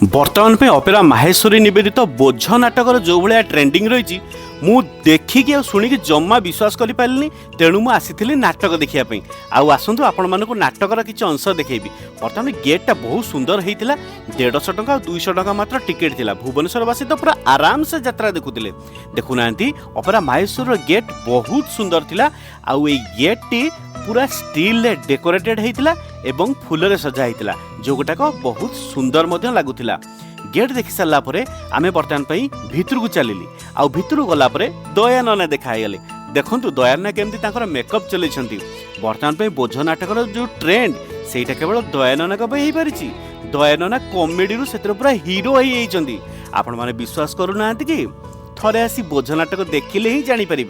बर्तमान पे अपेरा माहेश्वरी निवेदित बोझ नाटक जो भाया ट्रेंडिंग रही मु देखिकी आ शुणिकी जम्मा विश्वास कर पारे तेणु मुझे आसी नाटक देखापी आसतु आपण मानक नाटकर किसी अंश देखी बर्तमान गेटा बहुत सुंदर होता 150 टंका 200 टंका मात्र टिकेट थिला भुवनेश्वरवासी तो पूरा आराम से यात्रा देखुले देखुना अपेरा माहेश्वर गेट बहुत सुंदर थिला आउ ए गेट टी पूरा स्टील डेकोरेटेड होता एवं फूल सजा होता जो गुटाक बहुत सुंदर लगुला गेट देखि सारा आमे बर्तमान भितर को चलिली आउ भितर गला दयानना देखागले देखु दयानना केमती मेकअप चल बर्तमान बोझ नाटक जो ट्रेंड सेटा केवल दयानना हो पारी दयानना कॉमेडी से पूरा हीरो होती आपण मैंने विश्वास करूना कि थरे आसी बोझ नाटक देखिले ही जानीपर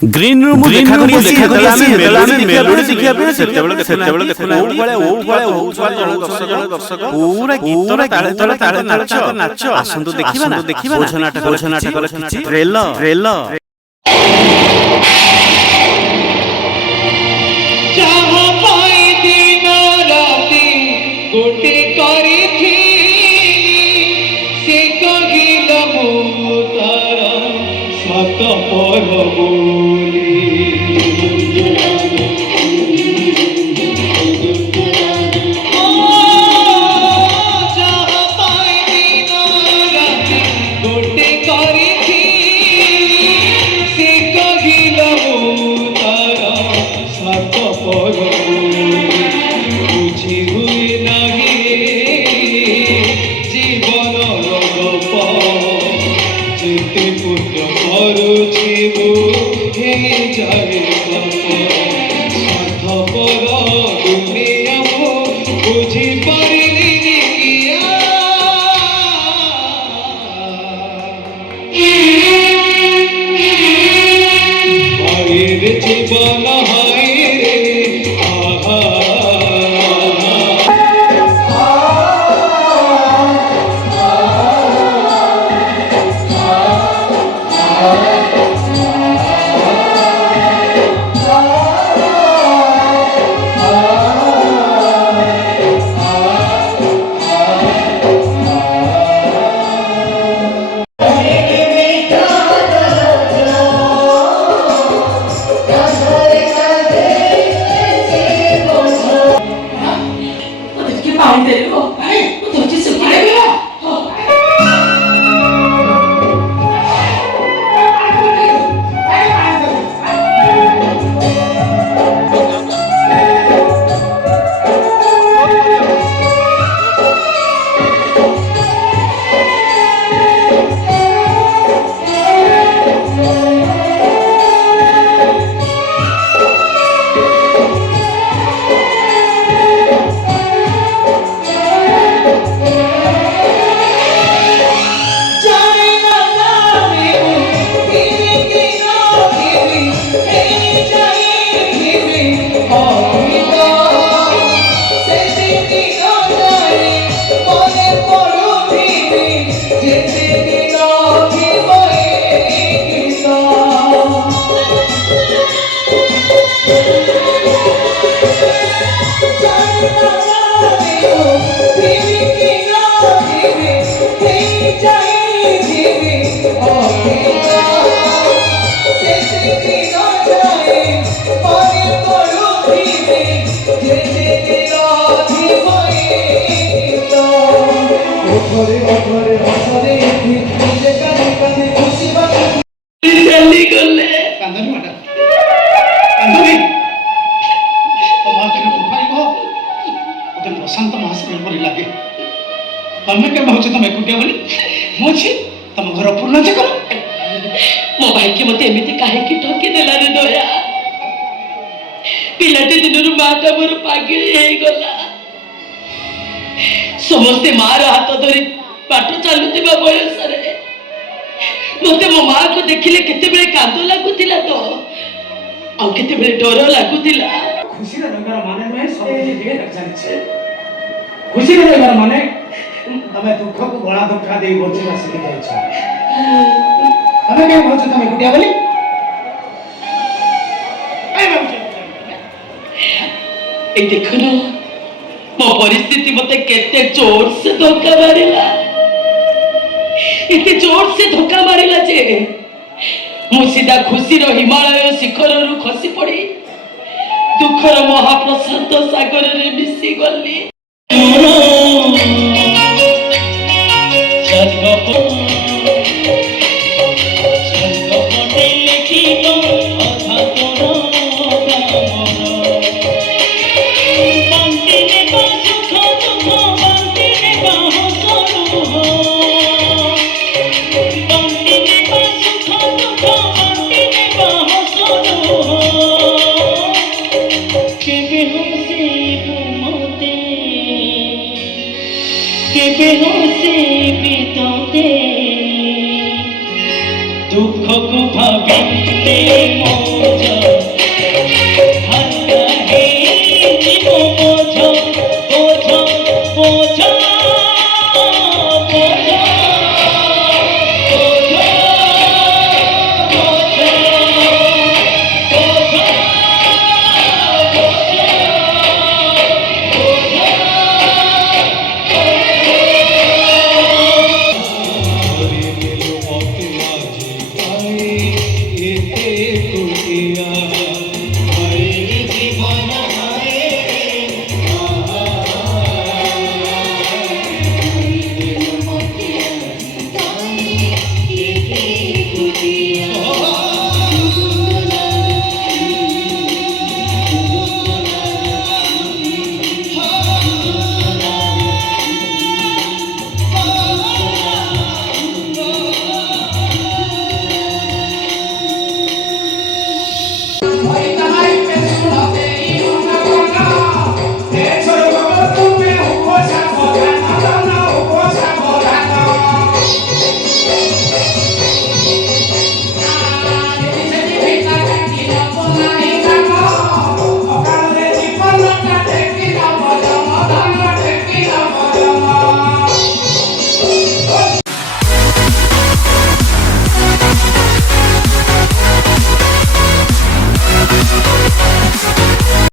ग्रीन रूम देखा करी देखा करी आमे मेलोडी देखिया पे सेतेबेले देखुना ओ भले दर्शक पूरा गीतर ताळे नाच आसंतु देखिबा ना बोझ नाटक किछि ट्रेलर चाहा पाई दिन राती गोटे करिथि से कहिल मु तारा सत परबो प्रशांत महासागर परी लगे तमें क्या भाव तुम एकुटिया बोली मुझे तुम घर पूर्ण कर मो भाई के मते एमिति काहे की ठकी देला रे दया पिलाटी दिनरु माता मोर पागिली हे गला ସମସ୍ତେ ମାର ହାତ ଧରି ବାଟ ଚାଲୁଥିବା ବୟସରେ ମତେ ମୋ ମାକୁ ଦେଖିଲେ କେତେବେଳେ କାନ୍ଦ ଲାଗୁଥିଲା ତ ଆଉ କେତେବେଳେ ଡର ଲାଗୁଥିଲା। ଖୁସିରେ ରହିବାର ମାନେ ନୁହେଁ ସବୁ କିଛି ଟିକେ ଚାଲିଛି। ଖୁସିରେ ରହିବାର ମାନେ ତମେ ଦୁଃଖକୁ ଗଳା ଧକ୍କା ଦେଇ ବଞ୍ଚିବା ଶିଖି ଯାଇଛ। ତମେ କେମିତି ଭାବୁଛ ତମେ ଏକୁଟିଆ ବୋଲି? এই দেখুন ମୋ ପରିସ୍ଥିତି ମତେ କେତେ ଜୋର ସେ ଧୋକା ମାରିଲା, ଏତେ ଜୋର ସେ ଧୋକା ମାରିଲା ଯେ ମୁଁ ସିଧା ଖୁସିର ହିମାଳୟ ଶିଖରରୁ ଖସି ପଡି ଦୁଃଖର ମହାପ୍ରଶାନ୍ତ ସାଗରରେ ମିଶି ଗଲି। दुख को भाभी